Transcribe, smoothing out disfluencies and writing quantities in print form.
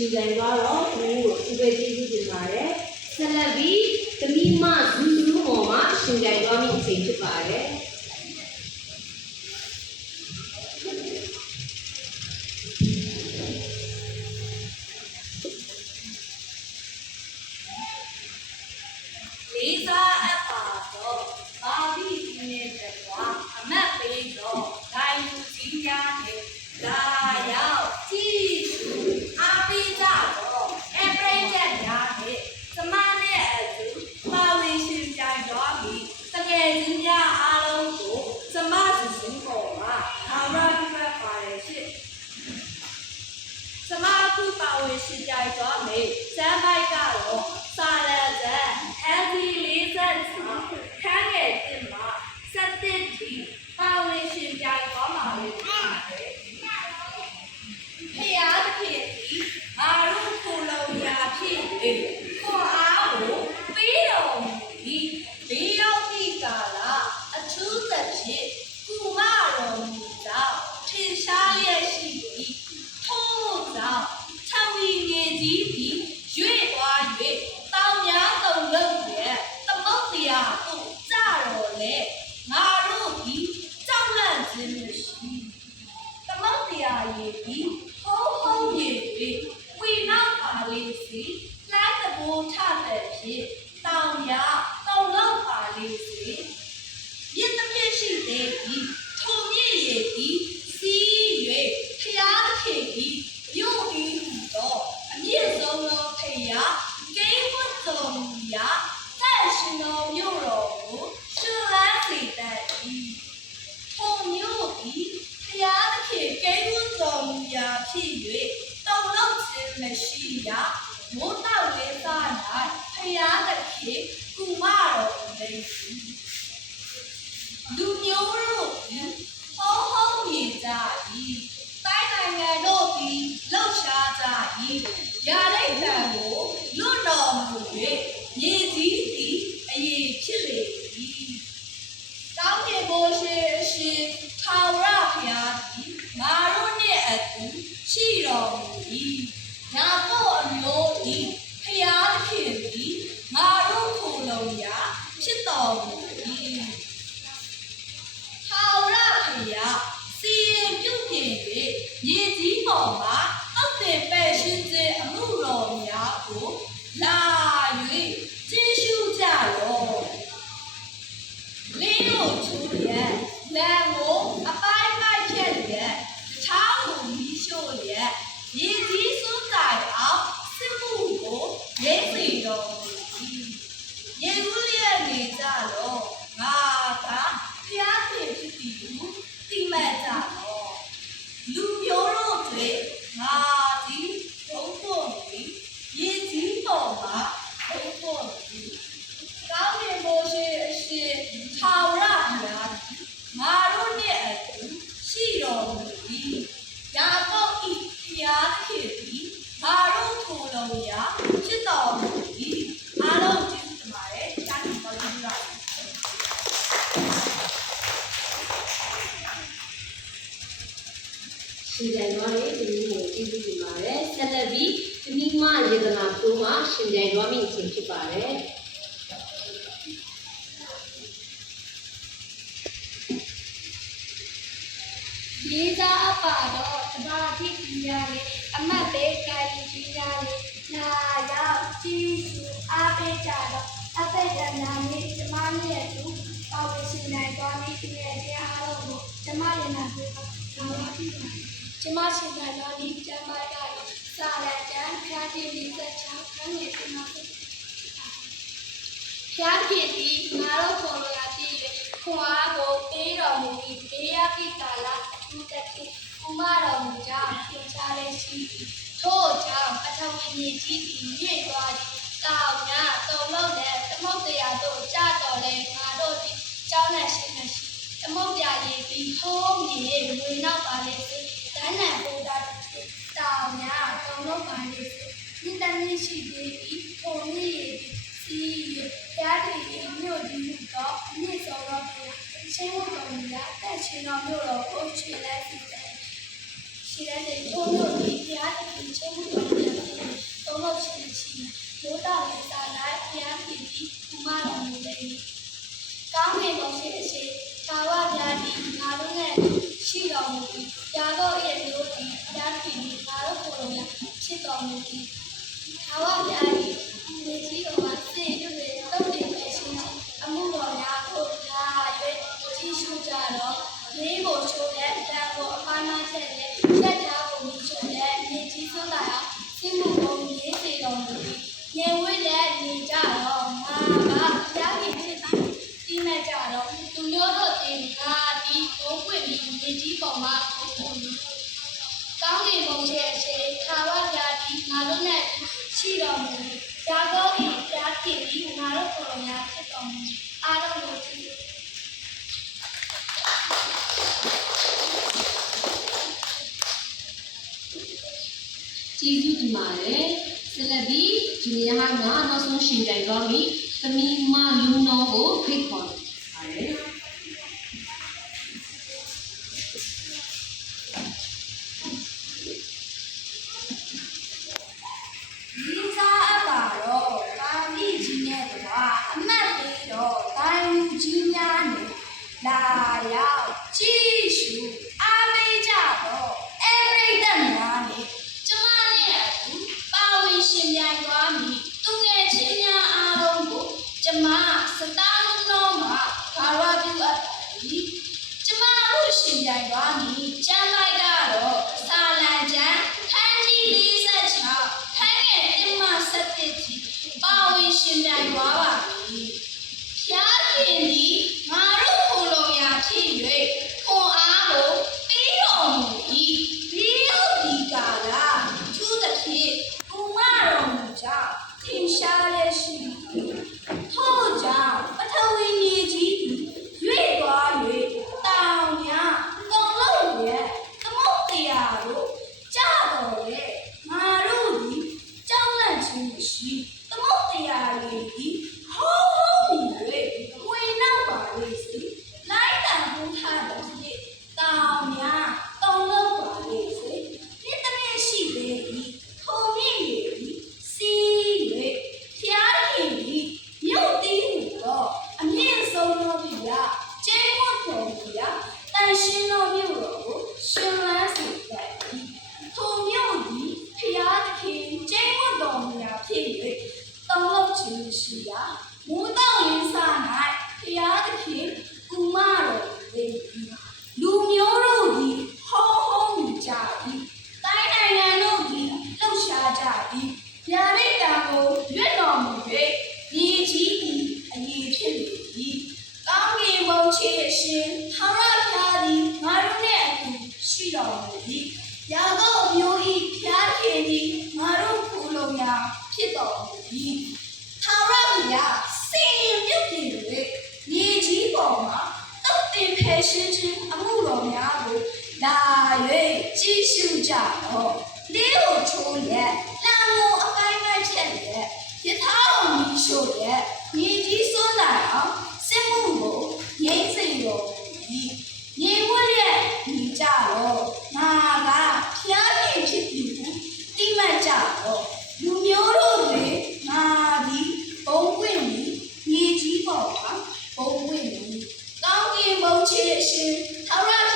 ရှင်ကြိုင်သွားတော့ဘူးကိုသူပဲကျေးဇူးတင်ပါတယ်ဆက်လက်ပြီးသမီးမဇူဇူပေါ်မှာရှင်ကြိုင်သွားမိအချိန်ဖြစ်ပါတယ်လေးစားအပ်ပါတော့ဘာတိဒီနေတဲ့ကွာအမတ်ပေးတော့ဂိုင်းလူကြီးများနဲ့လာရောက်ကြည့်အားပေးကြတော့အပရိသတ်များနဲ့စမနဲ့အတူပါဝင်ရှင်ပြိုင်တော့ပြီးတကယ်ကြီးများအားလုံးကိုစမစုစုပေါ်မှာအာရဘတ်ပါတယ်ရှင့်စမခုပါဝင်ရှင်ပြိုင်တော့မေစမ်းပိုက်ကတော့စာရတဲ့ခန်းငယ်တင်မှာစက်တစ်တီပါဝင်ရှင်ပြိုင်သွားမှာလေပါတယ်ဖျားတစ်ခေတ်ဒီငါတို့ကိုလုံရာဖြစ်လေခွန်အားကိုပြီးတော်မူပြီးဘေးရောက်သည့်ကာလအထူးသဖြင့်ကုမတော်မူကြောင့်ထင်ရှားလျက်ရှိပြီးထို့ကြောင့်ထဝီငယ်ကြီးသည်ရွေ့သွား၍တောင်များတုံလုံးရဲ့သမုတ်တရားကိုကြတော့လေငါတို့ဒီကြောက်လန့်ခြင်းမရှိသမုတ်တရားရဲ့ဒီဟုံးဟုံးရဲ့ဝီနောက်ပါလေးစီလိုက်တဘိုးထတဲ့ဖြစ်တောင်များတုံလုံးပါလေးစီမြင့်တစ်ပြည့်ရှိတဲ့ဒီထုံမြင့်ရဲ့ဒီစီး၍ဖျားတစ်ခေဒီမြို့ပြီးတော့အမြင့်ဆုံးသောဖျားကိန်းဝတ်တော်မူရာရှင်တော်မြို့တော်ကိုရှင်လန်းစေတတ်၏ထိုမြို့သည်ဖျားသခင်ကိန်းဝတ်တော်မူရာဖြစ်၍တုံလုံးခြင်းမရှိရာမိုးတောက်လေးသား၌ဖျားသခင်ကုမတော်မူ၏လူမျိုးတို့သည်ဟောဟောမြည်ကြ၏တိုင်းနိုင်ငံတို့သည်လှုပ်ရှားကြ၏ရာလိတ်တံကိုလွတ်တော်မူ၍မြေကြီးသည်အရေးဖြစ်လေ၏တောင်းတဘိုးရှင်ထာဝရဘုရားသည်ငါတို့နှင့်အတူရှိတော်မူ၏ညာတော့အမျိုးသည်ဘုရားသခင်သည်ငါတို့ကိုယ်လုံးရာဖြစ်တော်မူ၏ထာဝရဘုရားစီရင်ပြုပြင်၍မြေကြီးပေါ်မှာတောက်တင်ပဲ့ရှင်းခြင်းအမှုတော်များကိုလာ၍ကြည့်ရှုကြတော့လင်းကိုချူရက်လမ်းကိုအပိုင်းပိုင်းဖြတ်ရက်ချောင်းကိုမီးရှို့ရက်ရည်ကြီးစွန်းတိုင်အောင်စစ်မှုကိုရိပ်စီတော်မူ၏ရေကူးလျက်နေကြတော့ငါကဖျားခင်ဖြစ်သည်ဟုသိမှတ်ကြတော့လူမျိုးတို့တွေငါသည်ဘုံဖို့ပြီးရည်ကြီးပေါ်မှာဘုံဖို့ပြီးကောင်းကင်ဘုရားအရှင်ထာဝရဘုရားငါတို့နှင့်အတူရှိတော်မူ၏ယာကုပ်၏ဘုရားသခင်သည်ငါတို့ကိုယ်လုံးရာဖြစ်တော်မူ၏အားလုံးကျေးဇူးတင်ပါတယ်တားတော်ကြည့်ပါရှင်ကြိုင်သွားတဲ့သမီးကိုကျေးဇူးတင်ပါတယ်ဆက်လက်ပြီးသမီးမယေဒနာကိုမှရှင်ကြိုင်သွားမိအချိန်ဖြစ်ပါတယ်လေးစားအပ်ပါတော့တဘာတိကြီးရလေအမတ်ပဲကာယကြီးရလေနာရောက်ကြည့်စုအားပေးကြတော့အပိတ်တနာနဲ့ကျမရဲ့သူပါဝင်ရှင်နိုင်သွားပြီးဒီရဲ့တရားအားလုံးကိုကျမရဲ့နာကိုနာဝတိပါကျမရှင်နိုင်သွားပြီးကျမကတော့စာရတန်ဖျားတိလေးသက်ချောင်းခန်းရဲ့ဒီမှာဖျားတိဒီငါတို့ခေါ်ရတဲ့ခွန်အားကိုပေးတော်မူပြီးဘေးရပိကာလသူတက်ပြီးကုမတော်မူကြောင့်သင်ကြားလေးရှိသည်ထို့ကြောင့်ပထဝီမြေကြီးသည်မြင့်သွားသည်တောင်များတုံလုံးနဲ့သမုတ်တရားတို့ကြတော်လဲငါတို့သည်ကြောင်းနဲ့ရှိမရှိသမုတ်ပြရည်ပြီးဟုံးမြေဝေနောက်ပါလေစေတန်းနံပူတာတောင်များတုံလုံးပါလေစေမြင့်တမ်းရှိသည်ပုံရည်စီဖျားသည်မြို့ဒီတော့မြင့်စောတော့ချင်းဝတ်တော်မူရာတက်ချင်းတော်မြို့တော်ကိုခြေလက်စီတဲ့ခြေလက်တွေထိုးလို့ဒီဖျားသည်ချင်းဝတ်တော်မူရာ ထာဝရဘုရားသည်မြေကြီးပေါ်မှာစေပြုတဲ့တုတ်တင်ပဲရှင်အမှုတော်များကိုလာ၍ကြည့်ရှုကြတော့လေးကိုချိုးတဲ့တန်ကိုအပိုင်းပိုင်းဆက်တဲ့ဆက်ထားကိုမြည်ချွတ်တဲ့မြေကြီးစွန်းလာအောင်စိတ်မှုကိုမြည်စေတော်မူသည်ရေဝဲတဲ့နေကြတော့ငါကဘုရားရှင်ဖြစ်သည်ဒီမဲ့ကြတော့သူမျိုးတို့တင်ငါဒီဘုံပွင့်ပြီးမြေကြီးပေါ်မှာပုံပုံကောင်းကင်ဘုံရဲ့အချိန်ထာဝရဘုရားသည်ငါတို့နဲ့ရှိတော်မူသည်ဒါကောဤဘုရားဖြစ်ပြီးငါတို့ကိုယ်တော်များဖြစ်တော်မူသည်အားလုံးကိုကြည့်ကျေးဇူးတင်ပါတယ်ဆက်လက်ပြီးဂျူနီယာကနောက်ဆုံးရှင်ပြိုင်သွားပြီသမီးမလူနောကိုဖိတ်ခေါ်ပါတယ် ဒီစားအပ်ပါတော့ပါဠိကြီးနဲ့ကအမှတ်သေးတော့တိုင်းလူကြီးများနဲ့လာရောက်ကြည့်ရှုအားပေးကြတော့အရိတ်တများနဲ့ကျမနဲ့အတူပါဝင်ရှင်ပြိုင်သွားမည်သူငယ်ချင်းများအားလုံးကိုကျမစတားလုံးတော်မှာဘာဝပြုအပ်ပါသည်ကျမတို့ရှင်ပြိုင်သွားမည်ကျမ်းလိုက်ကတော့စာလံကျမ်းခန်းကြီး46ခန်းငယ်1 7ထိပါဝင်ရှင်ပြိုင်သွားပါပြီဖျားခင်သည်ငါတို့ကိုယ်လုံးရာဖြစ်၍ခွန်အားကိုပေးတော်မူ၏ဒီလိုဒီကာလသူသဖြင့်ဘုမတော်မူကြောင့်သင်ရှားလည်းရှိထို့ကြောင့်ပထဝီမြေကြီးရွေ့သွား၍တောင်များကုန်းလုံးရဲ့သမုတ်တရားတို့ကြတော်လေငါတို့သည်ကြောက်လန့်ခြင်းမရှိသမုတ်တရားတွေသည်ဟောပြီး၍ဝင်နောက်ပါလေစီလိုက်တန်ဘူးထားတော်ဖြင့်တောင်များကုန်းလုံးပါလေစီဒီတည်းရှိပေ၏ထုံမြင့်၏စီ၍ဖျားခင်၏မြုပ်တည်ဟုသောအမြင့်ဆုံးသောဘုရားကျင်းဝတ်တော်ဘုရားတန်ရှင်းသောမြို့တော်ကိုရှင်လန်းစေတတ်၏ထိုမြို့သည်ဖျားသခင်ကျင်းဝတ်တော်မူရာဖြစ်၍တောင်းလို့ခြင်းရှိရာမူတောင်းရင်းစား၌ဖျားသခင်ဥမတော်လေလူမျိုးတို့သည်ဟောဟောမြကြ၏တိုင်းနိုင်ငံတို့သည်လှုပ်ရှားကြ၏ဗျာဒိတ်တံကိုရွတ်တော်မူ၍မြေကြီးသည်အရေးဖြစ်လေ၏ကောင်းကင်ဘုံခြေရှင်ထာဝရဘုရားသည်ငါတို့နှင့်အတူရှိတော်မူ၏ယာကုပ်မျိုး၏ဖျားခင်သည်ငါတို့ကိုယ်လုံးရာဖြစ်တော်မူ၏ထာဝရဘုရားစင်မြတ်တည်၍မြေကြီးပေါ်မှာတုတ်တင်ဖယ်ရှင်းခြင်းအမှုတော်များကိုလာ၍ကြည့်ရှုကြတော့လေးကိုချိုးရက်လမ်းကိုအပိုင်းပိုင်းဖြတ်ရက်ယထာတော်မီရှို့ရက်မြေကြီးစွန်းလာအောင်စစ်မှုကိုငြိမ့်စေတော်မူ၏မြေဝတ်ရက်ညီကြတော့ငါကဖျားခင်ဖြစ်သည်ဟုတိမှတ်ကြတော့လူမျိုးတို့တွင်ငါသည်ဘုံပွင့်မီမြေကြီးပေါ်မှာဘုံပွင့်မီကောင်းကင်ဘုံခြေရှင်ထာဝရ